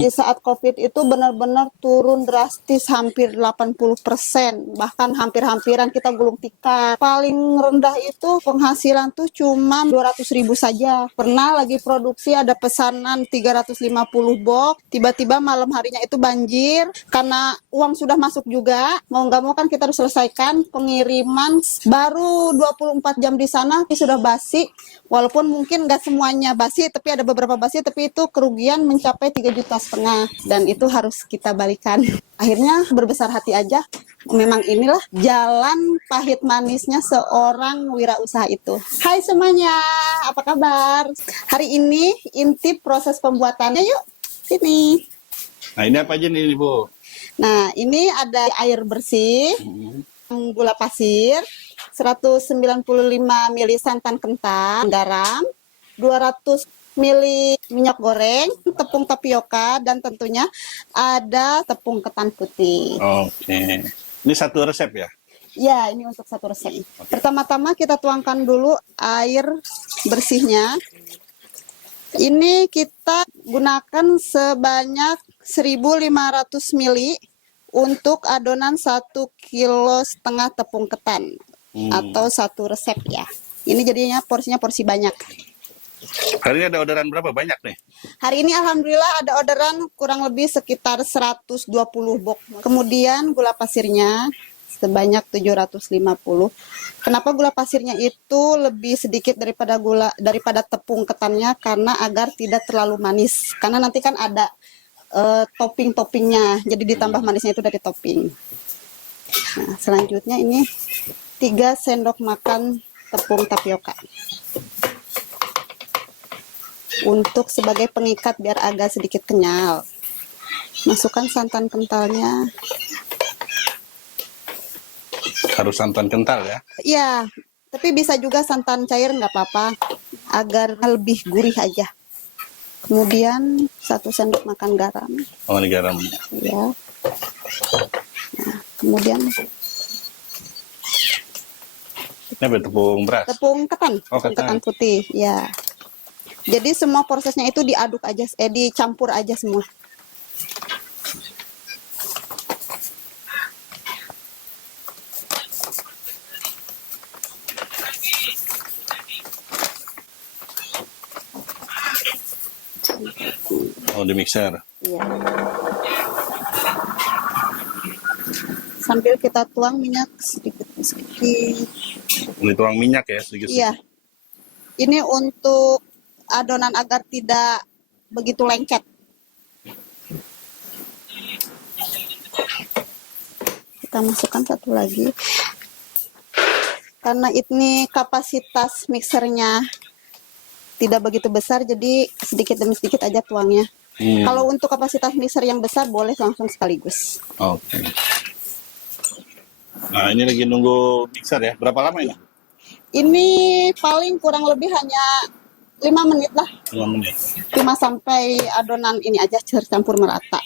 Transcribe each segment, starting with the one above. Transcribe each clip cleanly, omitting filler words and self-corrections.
Di saat COVID itu benar-benar turun drastis hampir 80%, bahkan hampir-hampiran kita gulung tikar. Paling rendah itu penghasilan tuh cuma 200.000 saja. Pernah lagi produksi ada pesanan 350 box, tiba-tiba malam harinya itu banjir karena uang sudah masuk juga. Mau nggak mau kan kita harus selesaikan pengiriman, baru 24 jam di sana sudah basi. Walaupun mungkin nggak semuanya basi, tapi ada beberapa basi, tapi itu kerugian mencapai 3,5 juta, dan itu harus kita balikan. Akhirnya berbesar hati aja. Memang inilah jalan pahit manisnya seorang wirausaha itu. Hai semuanya, apa kabar? Hari ini intip proses pembuatannya, yuk sini. Nah, ini apa aja nih, Bu? Nah, ini ada air bersih, gula pasir, 195 ml santan kental, garam, 200 ml minyak goreng, tepung tapioka, dan tentunya ada tepung ketan putih. Oke. Ini satu resep ya? Ya, ini untuk satu resep. Pertama-tama kita tuangkan dulu air bersihnya. Ini kita gunakan sebanyak 1.500 ml untuk adonan 1,5 kilo tepung ketan atau satu resep ya. Ini jadinya porsinya porsi banyak. Hari ini ada orderan berapa banyak nih? Hari ini alhamdulillah ada orderan kurang lebih sekitar 120 box. Kemudian gula pasirnya sebanyak 750. Kenapa gula pasirnya itu lebih sedikit daripada tepung ketannya? Karena agar tidak terlalu manis. Karena nanti kan ada topping-toppingnya, jadi ditambah manisnya itu dari topping. Nah, selanjutnya ini 3 sendok makan tepung tapioka untuk sebagai pengikat biar agak sedikit kenyal. Masukkan santan kentalnya. Harus santan kental ya? Iya, tapi bisa juga santan cair nggak apa-apa, agar lebih gurih aja. Kemudian 1 sendok makan garam. Oh, ini garam. Ya. Nah, kemudian Ini apa, tepung beras? tepung ketan, Oh, tepung ketan. ketan putih. Ya. Jadi semua prosesnya itu diaduk aja, dicampur aja semua. Oh, di mixer. Iya. Sambil kita tuang minyak sedikit-sedikit. Ini tuang minyak ya, sedikit. Iya. Ini untuk adonan agar tidak begitu lengket. Kita masukkan satu lagi. Karena ini kapasitas mixernya tidak begitu besar, jadi sedikit demi sedikit aja tuangnya. Kalau untuk kapasitas mixer yang besar boleh langsung sekaligus. Oke. Nah, ini lagi nunggu mixer ya. Berapa lama ini? Ini paling kurang lebih hanya 5 menit lah. 5 menit. Cuma sampai adonan ini aja tercampur merata.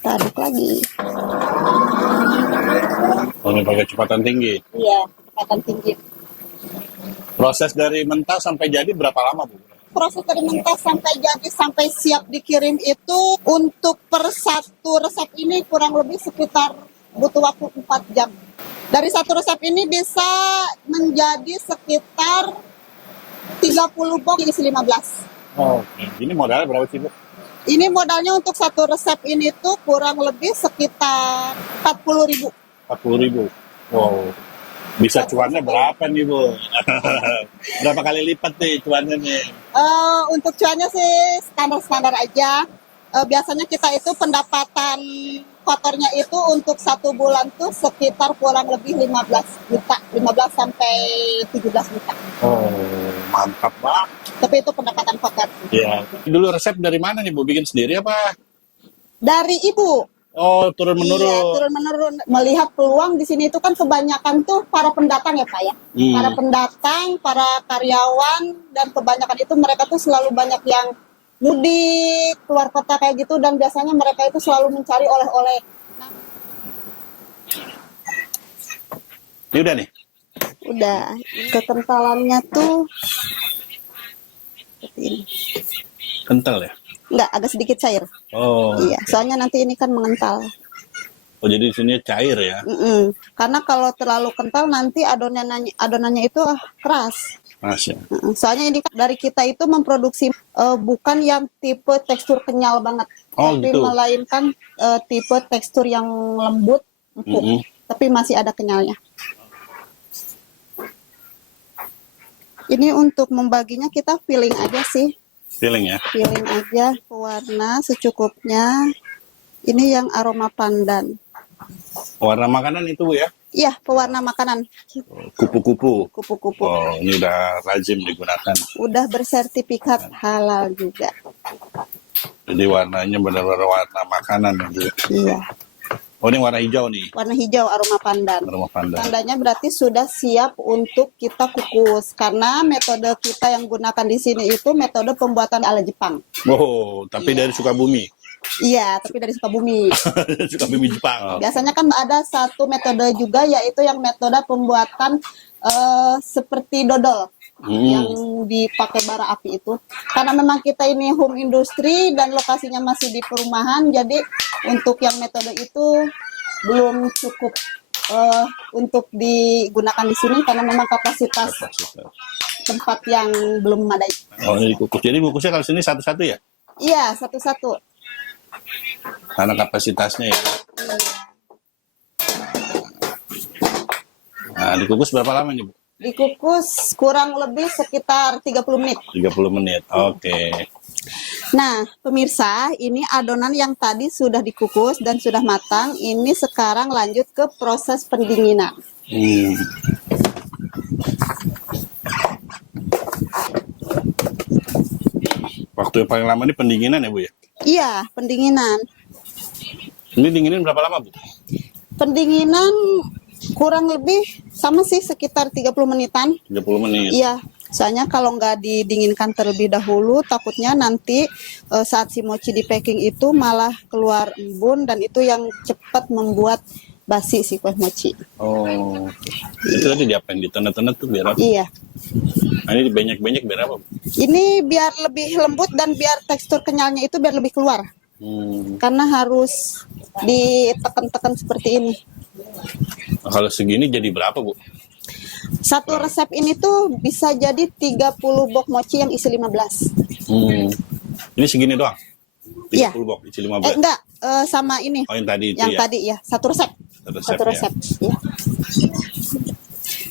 Kita aduk lagi. Oh, ini pakai kecepatan tinggi. Iya, kecepatan tinggi. Proses dari mentah sampai jadi berapa lama, Bu? Proses dari mentah sampai jadi sampai siap dikirim itu untuk per satu resep ini kurang lebih sekitar butuh waktu 4 jam. Dari satu resep ini bisa menjadi sekitar 30 box isi 15. Oh, oke. Ini modalnya berapa sih, Bu? Ini modalnya untuk satu resep ini tuh kurang lebih sekitar 40.000. 40.000. Wow. Bisa cuannya berapa nih, Bu? Berapa kali lipat nih cuannya nih? Untuk cuannya sih standar-standar aja. Biasanya kita itu pendapatan kotornya itu untuk 1 bulan tuh sekitar kurang lebih 15 juta, 15 sampai 17 juta. Oh, mantap banget. Tapi itu pendapatan kotor. Iya. Dulu resep dari mana nih, Bu? Bikin sendiri apa? Dari ibu. Oh, turun-menurun. Iya, turun-menurun. Melihat peluang di sini itu kan kebanyakan tuh para pendatang ya Pak ya. Para pendatang, para karyawan, dan kebanyakan itu mereka tuh selalu banyak yang mudik, keluar kota kayak gitu, dan biasanya mereka itu selalu mencari oleh-oleh. Nah, Ini udah nih? udah, kekentalannya tuh seperti ini. Kental ya? Enggak, agak sedikit cair. Oh, Iya, soalnya nanti ini kan mengental. oh jadi di sini cair ya? Karena kalau terlalu kental nanti adonannya itu keras. Mas ya. Soalnya ini kan dari kita itu memproduksi bukan yang tipe tekstur kenyal banget, Oh, tapi gitu. melainkan tipe tekstur yang lembut, empuk, tapi masih ada kenyalnya. Ini untuk membaginya kita feeling aja sih, Feeling ya? feeling aja, pewarna secukupnya. Ini yang aroma pandan. Warna makanan itu Bu ya? Iya, pewarna makanan, Kupu-kupu. kupu-kupu. Oh, ini udah lazim digunakan. Udah bersertifikat halal juga. Jadi warnanya benar-benar warna makanan ya Bu. Iya, Oh, ini warna hijau nih. warna hijau aroma pandan. Aroma pandan. Tandanya berarti sudah siap untuk kita kukus. Karena metode kita yang gunakan di sini itu metode pembuatan ala Jepang. Oh, tapi dari Sukabumi. Iya, tapi dari Sukabumi. Sukabumi Jepang. Biasanya kan ada satu metode juga, yaitu yang metode pembuatan seperti dodol yang dipakai bara api itu. Karena memang kita ini home industry dan lokasinya masih di perumahan, jadi untuk yang metode itu belum cukup untuk digunakan di sini karena memang kapasitas tempat yang belum memadai. Oh, ini dikukus. Jadi kukusnya kalau sini satu-satu ya? Iya, satu-satu. Karena kapasitasnya ya. Nah, dikukus berapa lama nih Bu? Dikukus kurang lebih sekitar 30 menit. 30 menit. Oke. Nah, pemirsa, ini adonan yang tadi sudah dikukus dan sudah matang. Ini sekarang lanjut ke proses pendinginan. Waktu yang paling lama ini pendinginan ya Bu ya? Iya, pendinginan. Ini dinginin berapa lama Bu? Pendinginan kurang lebih sama sih, sekitar 30 menitan. 30 menit. Iya, soalnya kalau nggak didinginkan terlebih dahulu, takutnya nanti saat si mochi di packing itu malah keluar embun, dan itu yang cepat membuat basi si kue mochi. Oh, itu tadi diapain? Ditenet-tenet tuh biar apa? Iya, Nah, ini dibanyak-banyak biar apa Bu? ini biar lebih lembut dan biar tekstur kenyalnya itu biar lebih keluar. Karena harus ditekan-tekan seperti ini. Nah, kalau segini jadi berapa Bu? Satu resep ini tuh bisa jadi 30 box mochi yang isi 15. Ini segini doang? 30 Iya. box, isi 15? Enggak, sama ini. Oh, yang tadi itu Yang ya? tadi ya, satu resep. Satu ya? resep. Ya.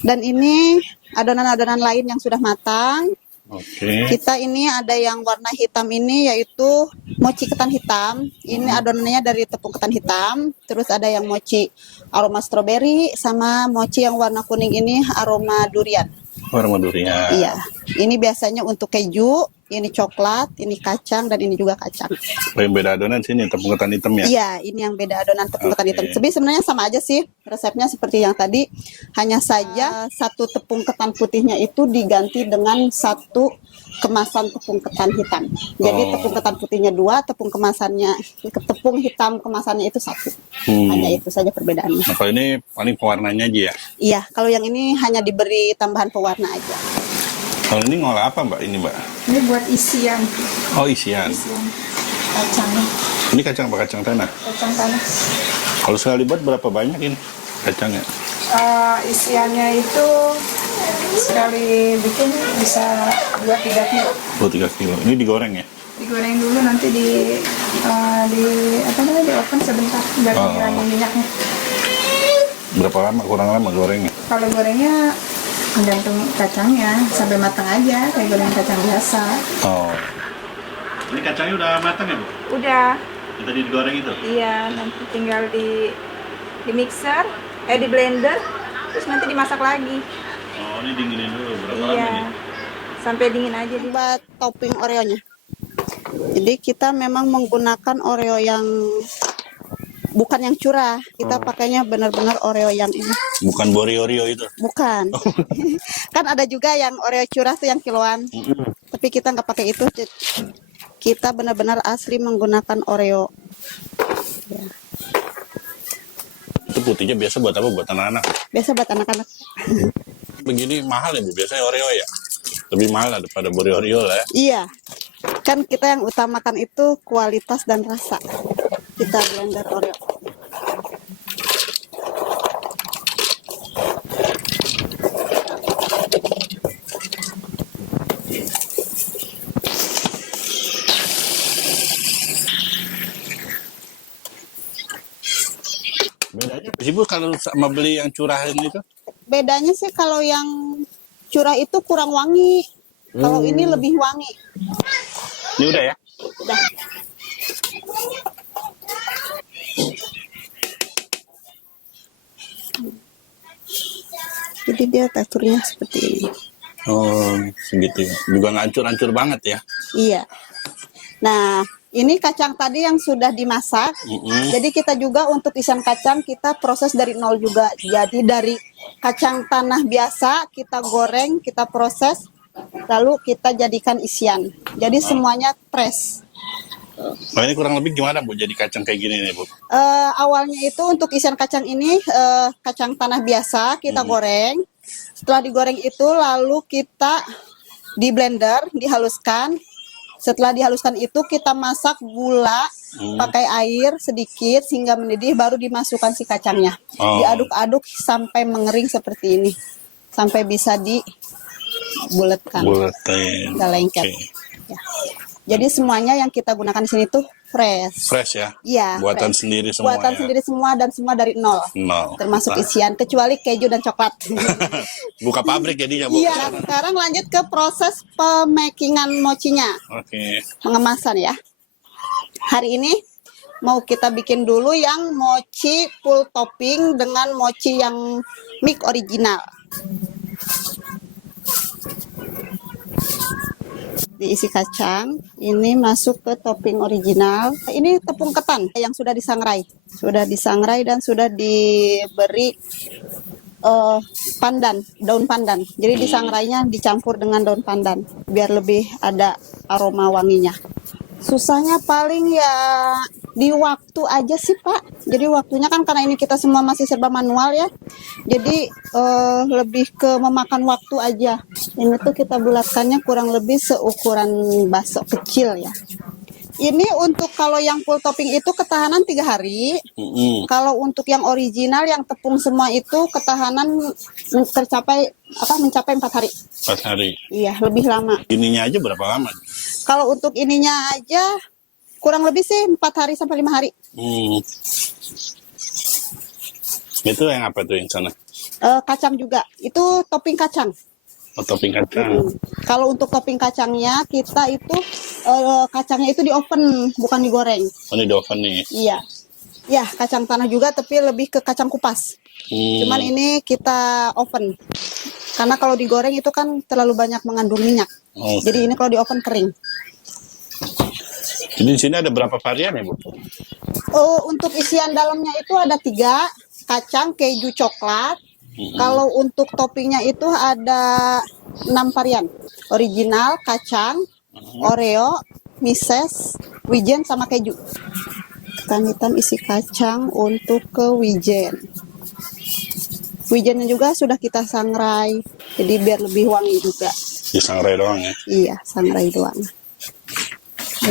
Dan ini adonan-adonan lain yang sudah matang. Oke. Kita ini ada yang warna hitam ini, yaitu mochi ketan hitam. Ini adonannya dari tepung ketan hitam. Terus ada yang mochi aroma stroberi, sama mochi yang warna kuning ini aroma durian. Aroma durian. Iya, ini biasanya untuk keju, ini coklat, ini kacang, dan ini juga kacang. Oh, yang beda adonan sini tepung ketan hitam ya? Iya, ini yang beda adonan tepung ketan hitam. Tapi sebenarnya sama aja sih resepnya seperti yang tadi. Hanya saja satu tepung ketan putihnya itu diganti dengan satu kemasan tepung ketan hitam. Jadi tepung ketan putihnya 2, tepung hitam kemasannya itu 1. Hanya itu saja perbedaannya. Nah, kalau ini paling pewarnanya aja ya? Iya, kalau yang ini hanya diberi tambahan pewarna aja. Kalau ini ngolah apa Mbak? Ini Mbak? Ini buat isian, Oh, isian. kacangnya, Ini kacang apa? Kacang tanah? kacang tanah. Kalau sekali buat berapa banyak ini kacangnya? Isiannya itu sekali bikin bisa 2-3 kilo. Oh, 3 kilo. Ini digoreng ya? Digoreng dulu, nanti di oven sebentar biar ngilangin minyaknya. Berapa lama? Kurang lama gorengnya? Kalau gorengnya tergantung kacangnya, sampai matang aja kayak goreng kacang biasa. Oh. Ini kacangnya udah matang ya Bu? Udah, Yang tadi digoreng itu? iya, nanti tinggal di mixer, di blender, terus nanti dimasak lagi. Oh, ini dinginin dulu. Berapa lama Iya, nih? sampai dingin aja di. Buat topping Oreo-nya. Jadi kita memang menggunakan Oreo yang bukan yang curah. Kita pakainya benar-benar Oreo yang ini. Bukan Borio-Rio itu? Bukan. Kan ada juga yang Oreo curah tuh yang kiloan. Tapi kita nggak pakai itu. Kita benar-benar asli menggunakan Oreo. Ya. Itu putihnya biasa buat apa? Buat anak-anak? Biasa buat anak-anak. Begini mahal ya Bu? Biasanya Oreo ya? Lebih mahal daripada Boreal ya. Iya, kan kita yang utamakan itu kualitas dan rasa. Kita blender Oreo. Bedanya apa sih Bu kalau sama beli yang curahan itu? Bedanya sih kalau yang curah itu kurang wangi. Kalau ini lebih wangi. Ini udah ya? Udah. Jadi dia teksturnya seperti ini. Oh, segitu ya. Juga nggak hancur-hancur banget ya. Iya. Nah, ini kacang tadi yang sudah dimasak. Jadi kita juga untuk isian kacang kita proses dari nol juga. Jadi dari kacang tanah biasa kita goreng, kita proses, lalu kita jadikan isian. Jadi semuanya fresh. Nah, ini kurang lebih gimana Bu jadi kacang kayak gini nih Bu? Awalnya itu untuk isian kacang ini kacang tanah biasa kita goreng. Setelah digoreng itu lalu kita di blender dihaluskan. Setelah dihaluskan itu kita masak gula pakai air sedikit sehingga mendidih, baru dimasukkan si kacangnya. Diaduk-aduk sampai mengering seperti ini, sampai bisa dibuletkan, Buletin. kita lengket. Oke. Ya. Jadi semuanya yang kita gunakan di sini tuh fresh. Fresh ya? Iya. Buatan fresh. sendiri semua Buatan ya? sendiri semua dan semua dari nol. Nol. Termasuk Nah. isian kecuali keju dan coklat. Buka pabrik jadinya Bu? Iya. Sekarang lanjut ke proses pemakingan mochinya, Oke. pengemasan ya. Hari ini mau kita bikin dulu yang mochi full topping dengan mochi yang mix original. Diisi kacang, ini masuk ke topping original. Ini tepung ketan yang sudah disangrai. Sudah disangrai dan sudah diberi pandan, daun pandan. Jadi disangrainya dicampur dengan daun pandan biar lebih ada aroma wanginya. Susahnya paling ya di waktu aja sih Pak. Jadi waktunya kan karena ini kita semua masih serba manual ya. Jadi lebih ke memakan waktu aja. Ini tuh kita bulatkannya kurang lebih seukuran bakso kecil ya. Ini untuk kalau yang full topping itu ketahanan 3 hari. Kalau untuk yang original yang tepung semua itu ketahanan mencapai 4 hari. 4 hari. Iya, lebih lama. Ininya aja berapa lama? Kalau untuk ininya aja kurang lebih sih 4 hari sampai 5 hari. Itu yang apa tuh yang sana? Kacang juga. Itu topping kacang. Oh, topping kacang. Kalau untuk topping kacangnya kita itu kacangnya itu di oven bukan digoreng. Oh, ini di oven nih. Iya. Ya, kacang tanah juga tapi lebih ke kacang kupas. Cuman ini kita oven. Karena kalau digoreng itu kan terlalu banyak mengandung minyak. Okay. Jadi ini kalau di oven kering. Jadi di sini ada berapa varian ya Bu? Untuk isian dalamnya itu ada 3, kacang, keju, coklat. Kalau untuk toppingnya itu ada 6 varian. Original, kacang, Oreo, Mises, wijen, sama keju. Ketan hitam isi kacang untuk ke wijen. Wijennya juga sudah kita sangrai. Jadi biar lebih wangi juga. Disangrai doang ya? Iya, sangrai doang.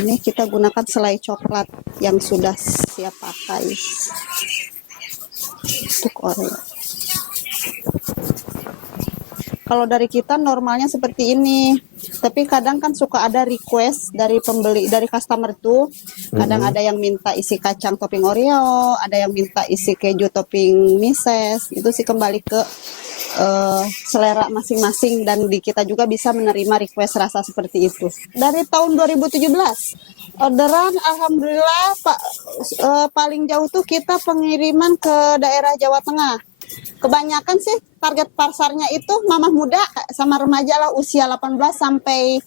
Ini kita gunakan selai coklat yang sudah siap pakai. Untuk Oreo. Kalau dari kita normalnya seperti ini, tapi kadang kan suka ada request dari pembeli, dari customer tuh. Kadang ada yang minta isi kacang topping Oreo, ada yang minta isi keju topping Mises. Itu sih kembali ke selera masing-masing dan di kita juga bisa menerima request rasa seperti itu. Dari tahun 2017, orderan alhamdulillah Pak paling jauh tuh kita pengiriman ke daerah Jawa Tengah. Kebanyakan sih target pasarnya itu mamah muda sama remaja lah usia 18 sampai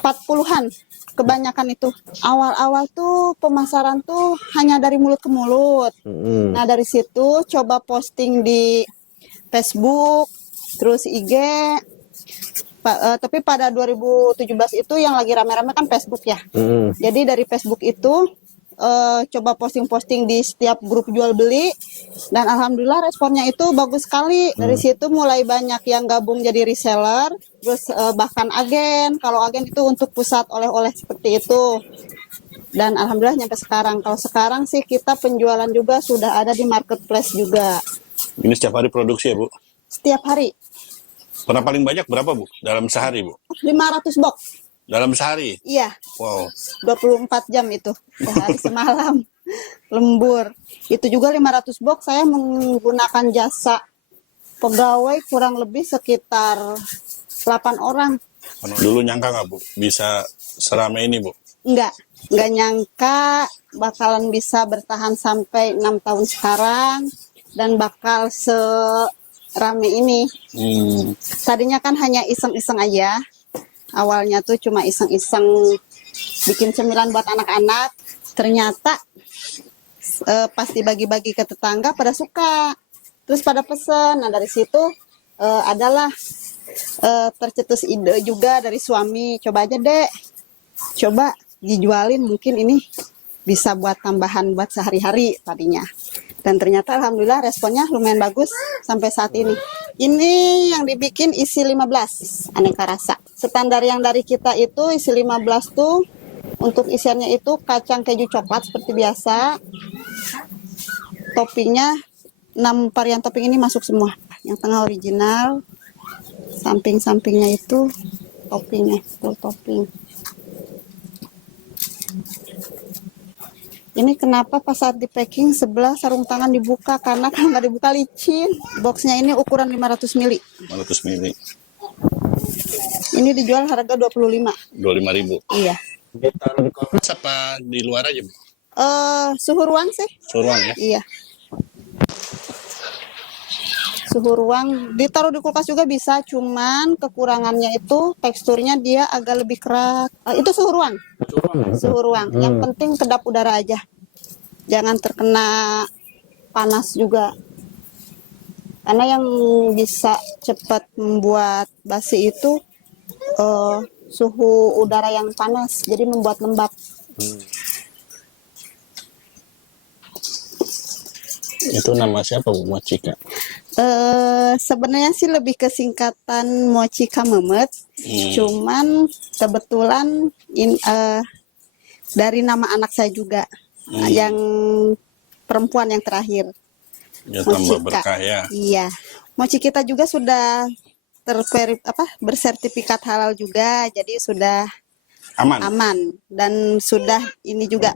40-an. Kebanyakan itu. Awal-awal tuh pemasaran tuh hanya dari mulut ke mulut. Nah, dari situ coba posting di Facebook, terus IG. Tapi pada 2017 itu yang lagi rame-rame kan Facebook ya. Jadi dari Facebook itu coba posting-posting di setiap grup jual beli, dan alhamdulillah responnya itu bagus sekali. Dari situ mulai banyak yang gabung jadi reseller, terus bahkan agen. Kalau agen itu untuk pusat oleh-oleh seperti itu. Dan alhamdulillah nyampe sekarang. Kalau sekarang sih kita penjualan juga sudah ada di marketplace juga. Ini setiap hari produksi ya, Bu? Setiap hari. Pernah paling banyak berapa, Bu? Dalam sehari, Bu? 500 box. Dalam sehari? Iya. Wow. 24 jam itu. Sehari semalam. Lembur. Itu juga 500 box saya menggunakan jasa pegawai kurang lebih sekitar 8 orang. Dulu nyangka nggak, Bu? Bisa seramai ini, Bu? Nggak nyangka bakalan bisa bertahan sampai 6 tahun sekarang dan bakal serame ini. Tadinya kan hanya iseng-iseng aja. Awalnya tuh cuma iseng-iseng bikin cemilan buat anak-anak. Ternyata pas dibagi-bagi ke tetangga pada suka. Terus pada pesen. Nah dari situ adalah tercetus ide juga dari suami. Coba aja dek. Coba dijualin, mungkin ini bisa buat tambahan buat sehari-hari tadinya. Dan ternyata alhamdulillah responnya lumayan bagus sampai saat ini. Ini yang dibikin isi 15 aneka rasa. Standar yang dari kita itu isi 15 tuh untuk isiannya itu kacang keju coklat seperti biasa. Toppingnya 6 varian topping ini masuk semua. Yang tengah original, samping-sampingnya itu toppingnya, full topping. Ini kenapa pas saat di packing sebelah sarung tangan dibuka, karena kalau nggak dibuka licin. Boxnya ini ukuran 500 mili. 500 mili. Ini dijual harga 25. 25.000. Iya. Ditaruh di kulkas apa di luar aja, Bu? Suhu ruang sih. Suhu ruang ya? Iya. Suhu ruang ditaruh di kulkas juga bisa, cuman kekurangannya itu teksturnya dia agak lebih keras. Itu suhu ruang. Suhu ruang. Yang penting kedap udara aja. Jangan terkena panas juga. Karena yang bisa cepat membuat basi itu suhu udara yang panas, jadi membuat lembab. Itu nama siapa, Bu? Mochika? Sebenarnya sih lebih ke singkatan Mochika Memet. Cuman kebetulan dari nama anak saya juga, yang perempuan yang terakhir. Ya tambah berkah ya. Iya. Mochi kita juga sudah bersertifikat halal juga, jadi sudah aman dan sudah ini juga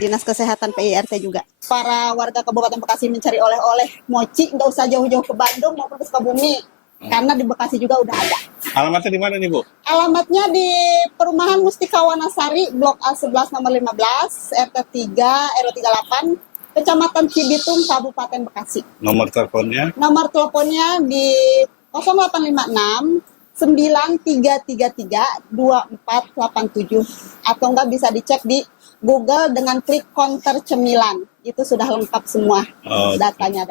Dinas Kesehatan PIRT juga. Para warga Kabupaten Bekasi mencari oleh-oleh mochi nggak usah jauh-jauh ke Bandung maupun ke Sukabumi, karena di Bekasi juga udah ada. Alamatnya di mana nih, Bu? Alamatnya di Perumahan Mustika Wanasari, Blok A11 nomor 15, RT 3 RW 38, Kecamatan Cibitung, Kabupaten Bekasi. Nomor teleponnya? Nomor teleponnya di 0856 9333 2487, atau enggak bisa dicek di Google dengan klik counter cemilan. Itu sudah lengkap semua datanya.